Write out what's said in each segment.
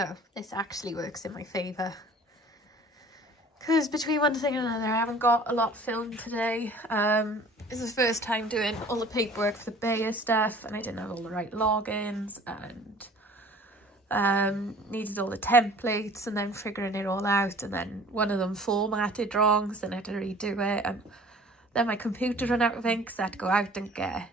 So this actually works in my favour. Because between one thing and another, I haven't got a lot filmed today. It's the first time doing all the paperwork for the Bayer stuff, and I didn't have all the right logins, and needed all the templates, and then figuring it all out, and then one of them formatted wrong, so then I had to redo it, and then my computer ran out of ink, so I had to go out and get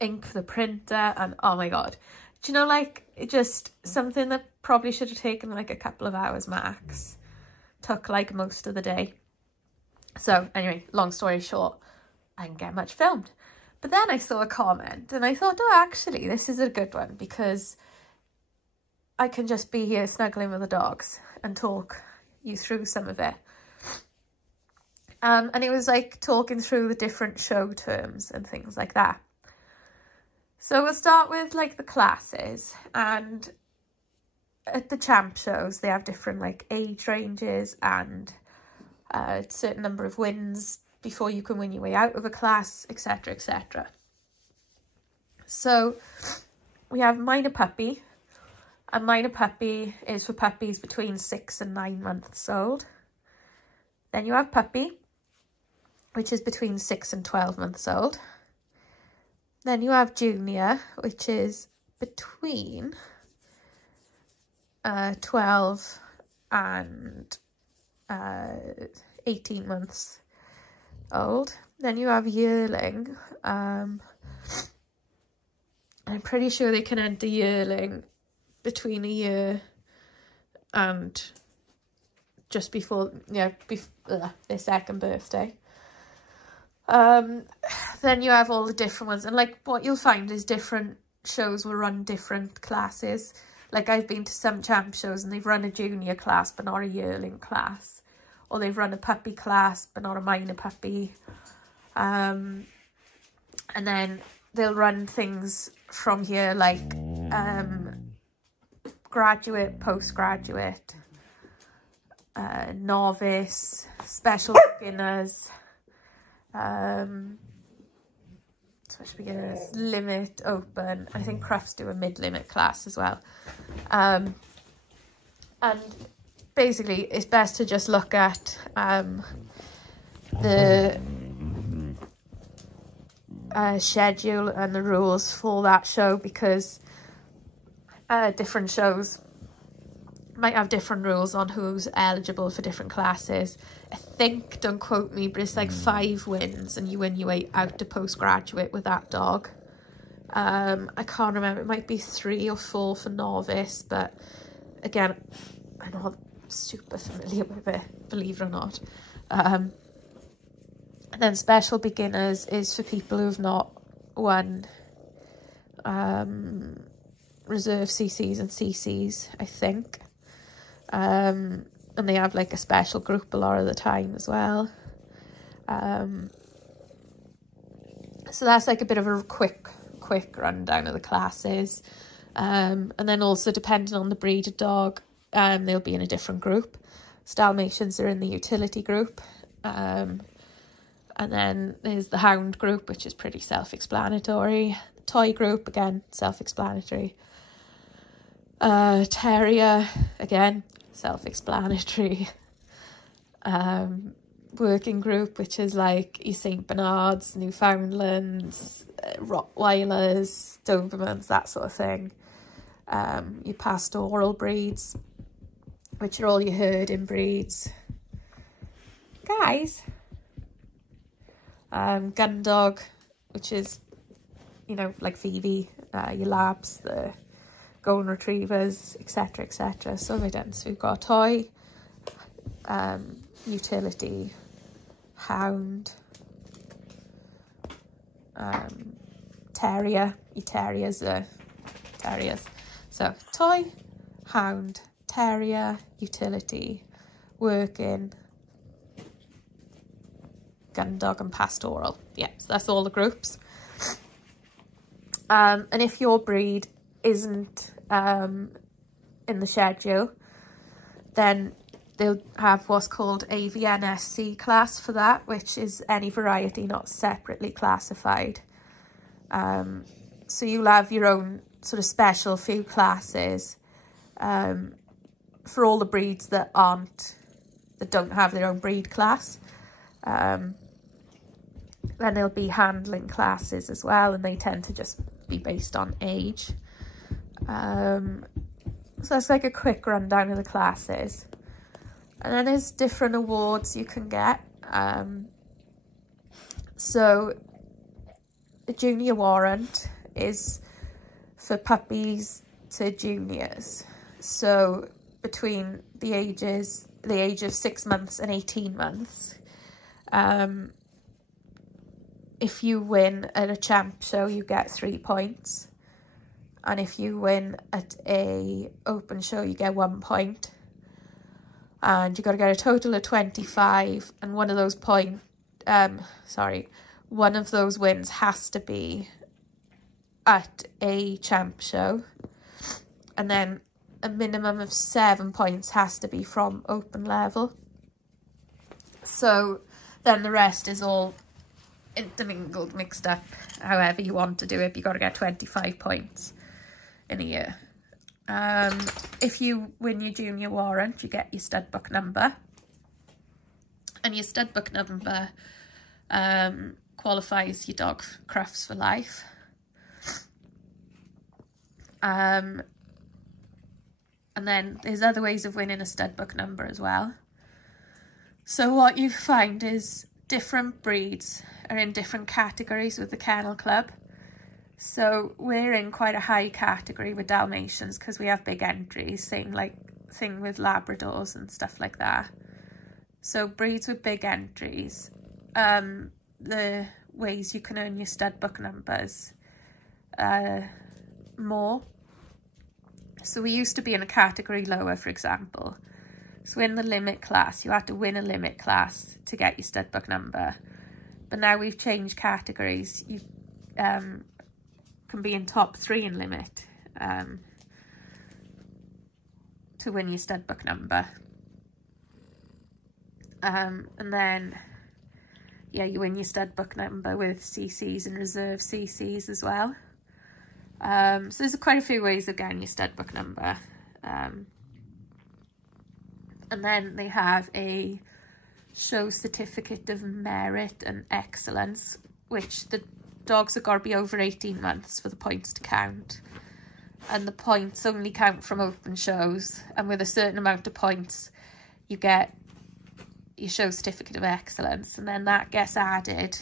ink for the printer, and oh my god. Do you know, like, it just, something that probably should have taken like a couple of hours max took like most of the day. So anyway, long story short, I didn't get much filmed. But then I saw a comment and I thought, oh, actually, this is a good one because I can just be here snuggling with the dogs and talk you through some of it. And it was like talking through the different show terms and things like that. So we'll start with like the classes, and at the champ shows they have different like age ranges and a certain number of wins before you can win your way out of a class, etc, etc. So we have minor puppy, and minor puppy is for puppies between 6 and 9 months old. Then you have puppy, which is between 6 and 12 months old. Then you have junior, which is between 12 and 18 months old. Then you have yearling. I'm pretty sure they can enter yearling between a year and just before, their second birthday. Then you have all the different ones, and like what you'll find is different shows will run different classes. Like I've been to some champ shows and they've run a junior class but not a yearling class, or they've run a puppy class but not a minor puppy, and then they'll run things from here like graduate, postgraduate, novice, special beginners, special beginners, limit, open. I think Crufts do a mid-limit class as well. And basically it's best to just look at the schedule and the rules for that show, because different shows might have different rules on who's eligible for different classes. I think, don't quote me, but it's like 5 wins and you win your way out to postgraduate with that dog. I can't remember, it might be 3 or 4 for novice, but again, I'm not super familiar with it, believe it or not. And then special beginners is for people who've not won reserve CCs and CCs, I think. And they have like a special group a lot of the time as well. So that's like a bit of a quick rundown of the classes. And then also depending on the breed of dog, they'll be in a different group. Dalmatians are in the utility group. And then there's the hound group, which is pretty self-explanatory. The toy group, again, self-explanatory. Terrier, again, self-explanatory. Working group, which is like your St. Bernards, Newfoundlands, Rottweilers, Dobermans, that sort of thing. Your pastoral breeds, which are all your herding breeds. Guys. Gun dog, which is, like Phoebe, your labs, the golden retrievers, etc, etc. So we've got toy, utility, hound, terrier. Your terriers are terriers. So toy, hound, terrier, utility, working, gun dog, and pastoral. Yeah, so that's all the groups. And if your breed isn't in the schedule, then they'll have what's called AVNSC class for that, which is any variety not separately classified. So you'll have your own sort of special few classes for all the breeds that don't have their own breed class. Then there'll be handling classes as well, and they tend to just be based on age. So that's like a quick rundown of the classes. And then there's different awards you can get. So the junior warrant is for puppies to juniors. So between the age of 6 months and 18 months. If you win at a champ show, you get 3 points. And if you win at a open show, you get 1 point. And you've got to get a total of 25. And one of those wins has to be at a champ show. And then a minimum of 7 points has to be from open level. So then the rest is all intermingled, mixed up, however you want to do it. You've got to get 25 points in a year. If you win your junior warrant, you get your stud book number. And your stud book number qualifies your dog Crufts for life. And then there's other ways of winning a stud book number as well. So what you find is different breeds are in different categories with the Kennel Club. So we're in quite a high category with Dalmatians because we have big entries, same thing with Labradors and stuff like that. So breeds with big entries, the ways you can earn your stud book numbers more. So we used to be in a category lower, for example. So in the limit class, you had to win a limit class to get your stud book number. But now we've changed categories. You can be in top 3 in limit to win your stud book number. And then, yeah, you win your stud book number with CCs and reserve CCs as well. So there's quite a few ways of getting your stud book number. And then they have a show certificate of merit and excellence, which the dogs have got to be over 18 months for the points to count. And the points only count from open shows. And with a certain amount of points, you get your show certificate of excellence. And then that gets added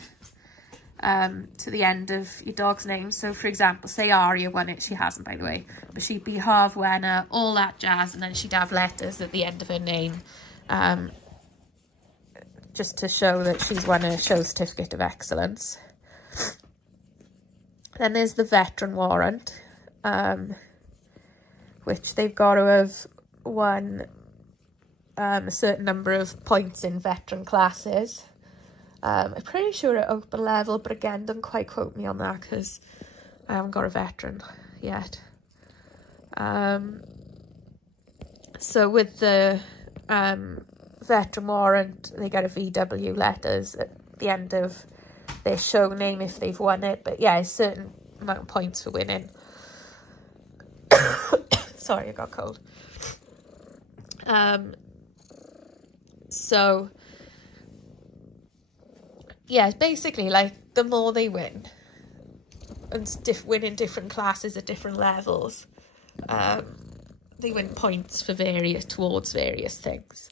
to the end of your dog's name. So, for example, say Aria won it. She hasn't, by the way. But she'd be half winner, all that jazz. And then she'd have letters at the end of her name. Just to show that she's won a show certificate of excellence. Then there's the veteran warrant, which they've got to have won a certain number of points in veteran classes. I'm pretty sure at open level, but again, don't quite quote me on that because I haven't got a veteran yet. So with the veteran warrant, they get a VW letters at the end of their show name if they've won it. But yeah, a certain amount of points for winning. Sorry, I got cold. So yeah, basically, like, the more they win and win in different classes at different levels, they win points for towards various things.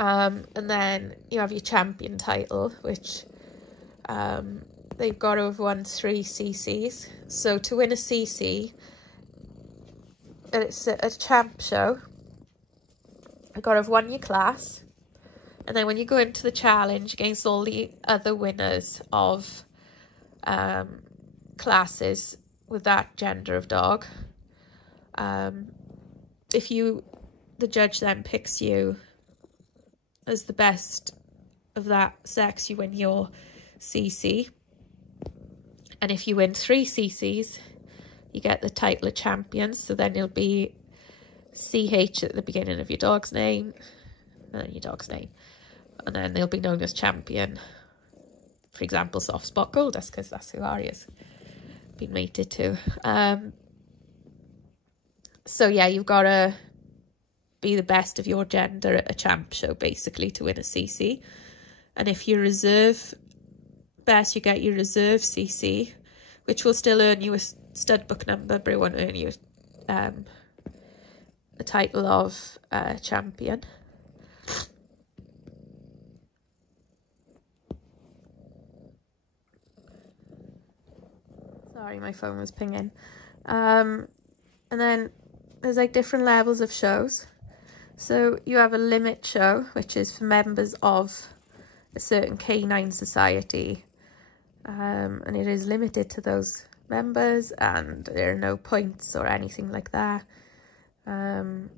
And then you have your champion title, which they've got to have won 3 CCs. So to win a CC, it's a champ show, you've got to have won your class. And then when you go into the challenge against all the other winners of classes with that gender of dog, if the judge then picks you as the best of that sex, you win your CC. And if you win 3 CCs, you get the title of champion. So then you'll be CH at the beginning of your dog's name, and then your dog's name. And then they'll be known as champion. For example, Soft Spot Goldust, because that's who Aria is. been mated to. So yeah, you've got to be the best of your gender at a champ show, basically, to win a CC. And if you're reserve best, you get your reserve CC, which will still earn you a stud book number, but it won't earn you the title of champion. Sorry, my phone was pinging. And then there's like different levels of shows. So you have a limit show, which is for members of a certain canine society. And it is limited to those members, and there are no points or anything like that. And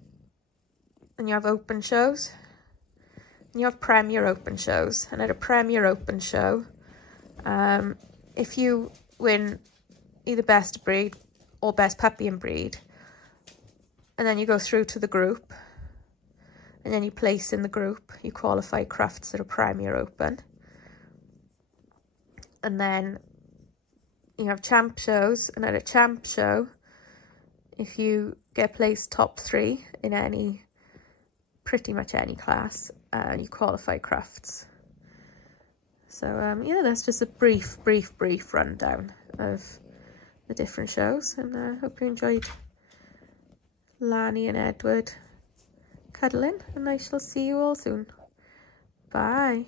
you have open shows. And you have Premier Open shows. And at a Premier Open show, if you win either Best Breed or Best Puppy and Breed, and then you go through to the group, and then you place in the group, you qualify crafts that are Premier Open. And then you have champ shows, and at a champ show, if you get placed top 3 in pretty much any class, you qualify crafts. So yeah, that's just a brief rundown of the different shows, and I hope you enjoyed Lani and Edward cuddling, and I shall see you all soon. Bye.